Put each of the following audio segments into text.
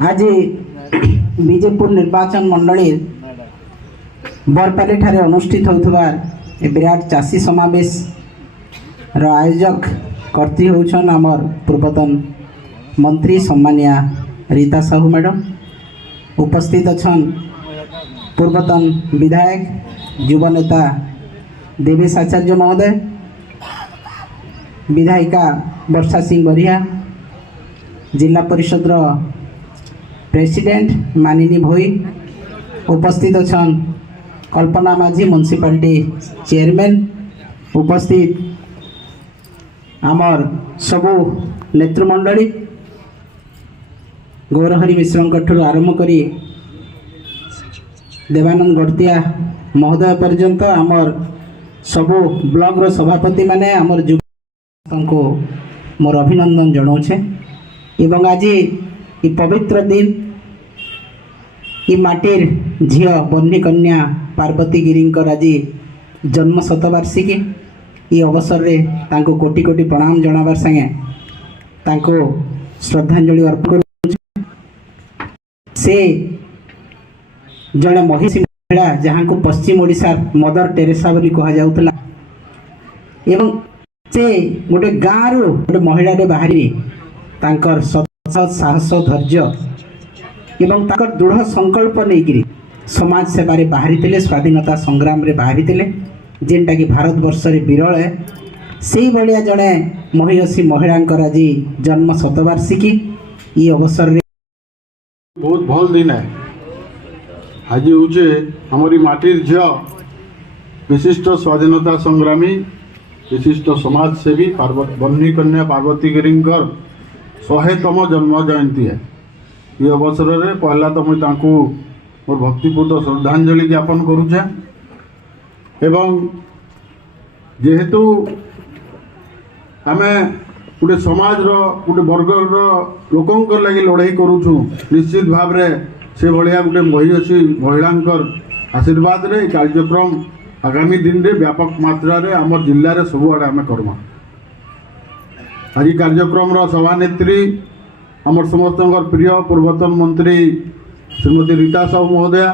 आज बीजेपुर निर्वाचन मंडली बरपाली ठारे अनुष्ठित होता विराट चाषी समावेश आयोजक करती होछन आमर पूर्वतन मंत्री सम्मानिया रीता साहू मैडम। उपस्थित अछन पूर्वतन विधायक युवा नेता देवेश आचार्य महोदय, विधायिका वर्षा सिंह बरिया, जिला परिषद प्रेसिडेंट मानिनी भोई। उपस्थित अछन कल्पना माझी म्युनिसिपालिटी चेयरमैन। उपस्थित आमर सबू नेतृमंडली गौरहरि मिश्र आरंभ करी देवानंद गड़तिया महोदय पर्यंत आमर सबू ब्लॉक रो सभापति माने आमर युवा को मोर अभिनंदन जनाऊे। एवं आज ये पवित्र दिन ये माटिर झील बन्नी कन्या पार्वती गिरींकर आज जन्म शतवार्षिकी। ये अवसर रे तांको कोटि कोटि प्रणाम जनाबार संगे तांको श्रद्धांजलि अर्पण करूँ। से जड़े महिषी महिला जहाँ को पश्चिम ओडिशा मदर टेरेसा बोली कहा जाउतला एवं से गोटे गाँव रु गोटे महिला बाहरी तांकर साहस धैर्य एवं ताकर दृढ़ संकल्प नहीं समाज सेवारे बाहरी स्वाधीनता संग्राम रे बाहरी जेनटा कि भारत वर्ष रे विरल है। से भाया जड़े महिषी महिला आज जन्म शतवार्षिकी ये अवसर रे बहुत भल दिन है। आज हूँ हमारी माटिर झील विशिष्ट स्वाधीनता संग्रामी विशिष्ट समाजसेवी बन्नी कन्या पार्वती गिरींकर 100तम जन्म जयंती है। ये अवसर में पहला तो मुझे मोर भक्तिपूर्ण श्रद्धांजलि ज्ञापन करुचे। एवं जेहेतु आमे गोटे समाज गोटे वर्गर लोकंर लगी लड़ाई करूँ निश्चित भाव से भाया गोटे महिषी महिलांकर आशीर्वाद रे कार्यक्रम आगामी दिन रे व्यापक मात्रा रे आम जिले में सबुआड़े आम करमा। आज कार्यक्रम सभानेत्री आमर समस्त प्रिय पूर्वतन मंत्री श्रीमती रीता साहू महोदया,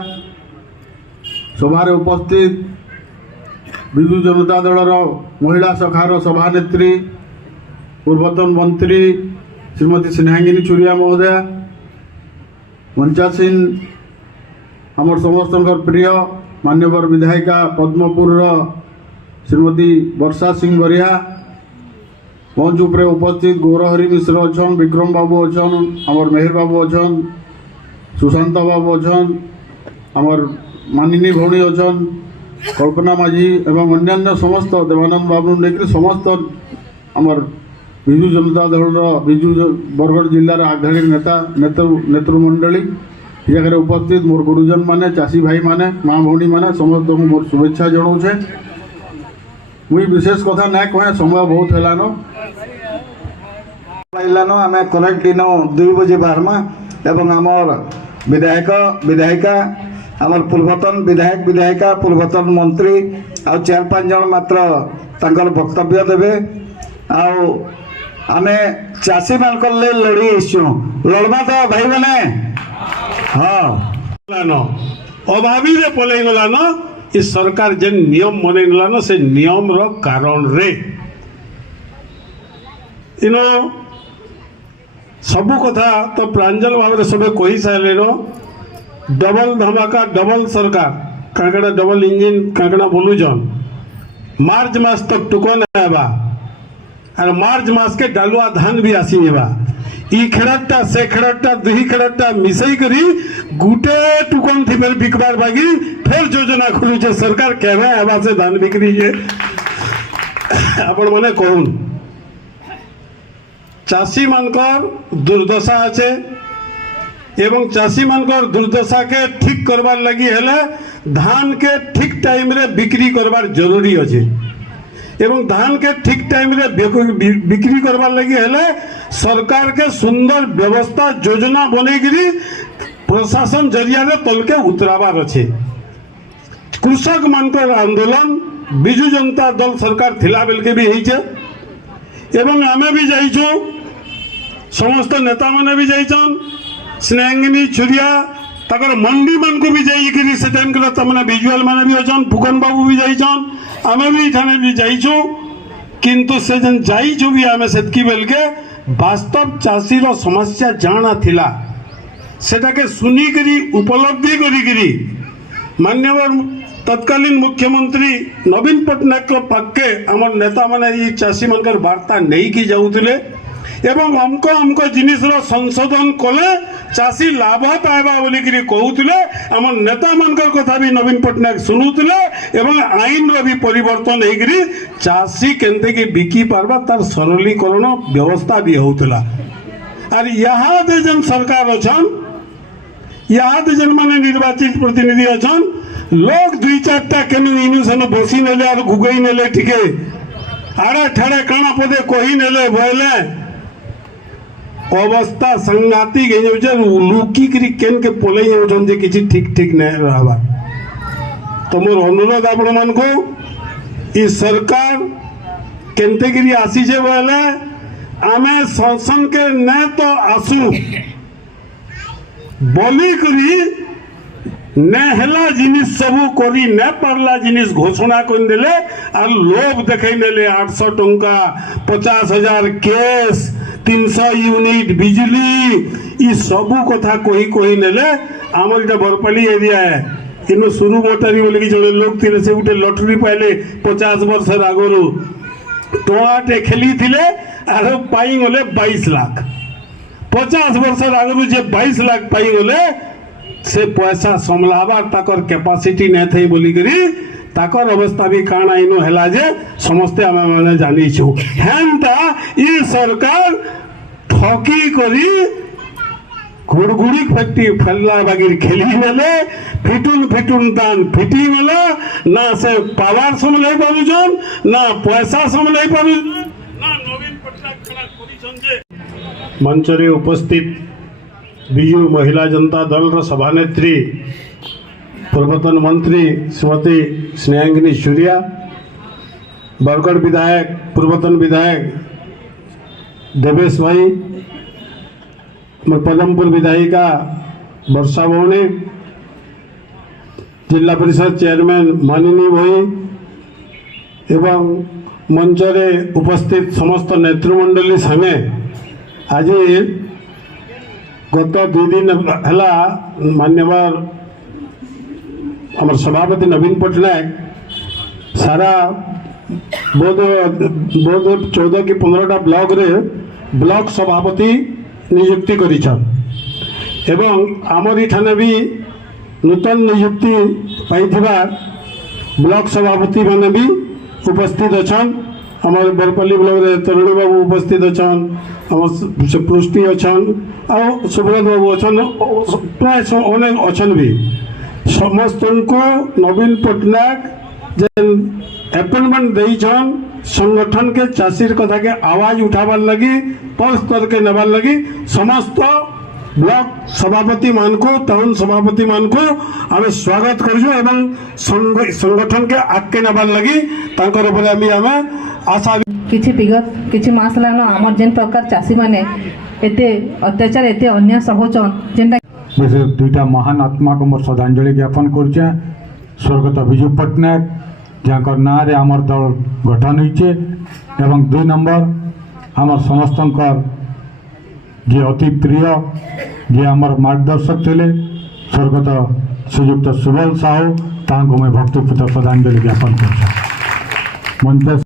सभारे उपस्थित विजु जनता दलर महिला शाखार सभानेत्री पूर्वतन मंत्री श्रीमती स्नेहांगिनी चुरिया महोदया, मंचासीन आमर समस्त प्रिय मान्यवर विधायिका पद्मपुर श्रीमती वर्षा सिंह बरिया, मंच उपरे उपस्थित गौरहरि मिश्र अच्छन, विक्रम बाबू अच्छन, आमर मेहर बाबू अच्छन, सुशांत बाबू अच्छन, आमर मानिनी भौणी अच्छन, कल्पना माझी एवं अन्य समस्त देवानंद बाबू लेकर समस्त आमर विजु जनता दल विजु बरगढ़ जिलार आगधाड़ी नेता नेतृमंडली जगह उपस्थित मोर गुरुजन माने चाषी भाई माने माँ भौणी माने समस्त को मोर शुभेच्छा जनाऊे। मुई विशेष कथा ना कहे समय बहुत है आम करेक्ट इन 2 बजे बाहरमा एवं आमर विधायक विधायिका आमर पूर्वतन विधायक विधायिका पूर्वतन मंत्री आ 4-5 जन मात्र तांकर वक्तव्य देवे। आमे चाषी मान लड़ी लड़मा तो भाई मैंने हाँ अभावी रे पलई गला न ये सरकार जेन नियम मन गला न से नियम रो कारण रे इनो सबू कथा तो प्रांजल भाव सब कही सारे डबल धमाका डबल सरकार काकड़ा डबल इंजिन काकड़ा बोलुजन मार्च मास तक टुकन आवा और मार्च मास के डालुआ धान भी आसी नेबा ई खेड़टा से खेड़टा दुही खेड़टा मिसई करी गुटे टुकन थी फिर बिकबार बागी फिर योजना खुलुचे सरकार केवे आवा से धान बिक्री जे आपण माने कहून चाषी मानकर दुर्दशा अच्छे एवं चाषी मानकर दुर्दशा के ठीक करवार लगी हेले धान के ठीक टाइम रे बिक्री करवार जरूरी अच्छे एवं धान के ठीक टाइम रे बिक्री करवार लगी हेले सरकार के सुंदर व्यवस्था योजना बनेगिरी प्रशासन जरिया रे तल के उतराबार अच्छे। कृषक मानकर आंदोलन बिजु जनता दल सरकार थिला बेल के भी होइछे एवं आमे भी जाइछो समस्त नेता माने भी जाइछन स्नेहंगिनी छुरिया ताकर मंडी मन को भी जाइकरी से टाइम के तमने विजुअल माने भी अछन फुकन बाबू भी जाइछन आमे भी ठाने भी जाइछु किंतु से जन जाइछु भी आमे सेतकी बेल के वास्तव चाषी रो समस्या जाना थिला सेटा के सुनी करी उपलब्धि करी करी मान्यवर तत्कालीन मुख्यमंत्री नवीन पट्टनायक पाखे आम नेता माने ये चाषी मनकर वार्ता नहीं की जाऊले एवं अमक जिनिस संशोधन कले चाषी लाभ पाइबा बोलिकी कहूले आम नेता मनकर कथा भी नवीन पट्टनायक शुणुले एवं आईन भी परिवर्तन होकर चाषी केनते कि बिकी पारबा तार सरलीकरण व्यवस्था भी होता और यहाँ जन सरकार अच्छन यहाँ जन माने निर्वाचित प्रतिनिधि अच्छन लोग दुई चार्टा केन इनुसन बसी नेले और गुगई नेले टिके आड़े ठाड़े काना पदे कही नेले बोले अवस्था संघातिक लुकी केन के पोले जे किसी ठीक ठीक नहीं रहबा तो मोर अनुरोध आपण मन को ई सरकार केनते गिरी आसी जे बोले आमे संसद के न तो आसू बोली करी न हेला जिनिस सबू करी न पारला जिनिस घोषणा कर देले और लोभ देखै नेले 800 टंका 50,000 केस 300 यूनिट बिजली ई सबू कथा कही कही नेले आमर इटा बरपाली एरिया है इनो सुरु मोटारी बोले कि जड़े लोग थिले से उठे लॉटरी पाइले 50 वर्ष आगरू टोआटे खेली थिले आर पाई गले 22 लाख 50 वर्ष आगरू जे 22 लाख पाई गले से पैसा संभलाबार ताकर कैपेसिटी नहीं थी बोली करी ताकर अवस्था भी काना इनो हैला जे समस्ते आमे माने जानी छु हेंता ई सरकार ठकी करी गुड़गुड़ी फैक्ट्री फैला बागिर खेली नेले फिटुन दान फिटी गला ना से पावर संभलाई पारुजन ना पैसा संभलाई पारुजन ना नवीन पट्टनायक खड़ा करिसन जे मंचरे उपस्थित बिजू महिला जनता दल रो सभानेत्री पूर्वतन मंत्री श्रीमती स्नेहंगिनी छुरिया बरगढ़ विधायक पूर्वतन विधायक देवेश भाई पदमपुर विधायिका वर्षा भौणी जिला परिषद चेयरमैन मानिनी भाई एवं मंचरे उपस्थित समस्त नेतृमंडली संगे आज गत 2 दिन है मान्यवर आम सभापति नवीन पट्टनायक सारा बोध 14 कि 15टा ब्लॉक रे ब्लॉक सभापति नियुक्ति करिछन एवं आमर इठाने भी नूतन नियुक्ति पाइथिबा ब्लॉक सभापति माने भी उपस्थित अच्छन आमर बरपल्ली ब्लॉक रे तरुणी बाबू उपस्थित अच्छन आम से पृष्टि अच्छन और सुब्रत बाबू अच्छन प्राय अनेक अच्छन भी समस्त को नवीन पट्टनायक जेन अपॉइंटमेंट देइछन संगठन के चाषी कथा के आवाज उठाबार लगी तल स्तर के नेबार लगी समस्त ब्लॉक सभापति मान को टाउन सभापति मान को आमे स्वागत करजु एवं संगठन के आगे नेबार लगी तांकर ऊपर आमे आशा किछि विगत किछि मास लानो हमर जेन प्रकार चाषी माने एते अत्याचार एते अन्याय सहोचन जेनटा विशेष 2टा महान आत्मा को मोर श्रद्धांजलि ज्ञापन करछे स्वर्गत बिजू पट्टनायक जहाँकर ना रे आमर दल गठन होइछे एवं 2 नंबर आमर समस्तंकर जे अति प्रिय जे आमर मार्गदर्शक थे स्वर्गत श्रीयुक्त सुबल साहू तांको मैं भक्तिपूत श्रद्धांजलि ज्ञापन कर मंच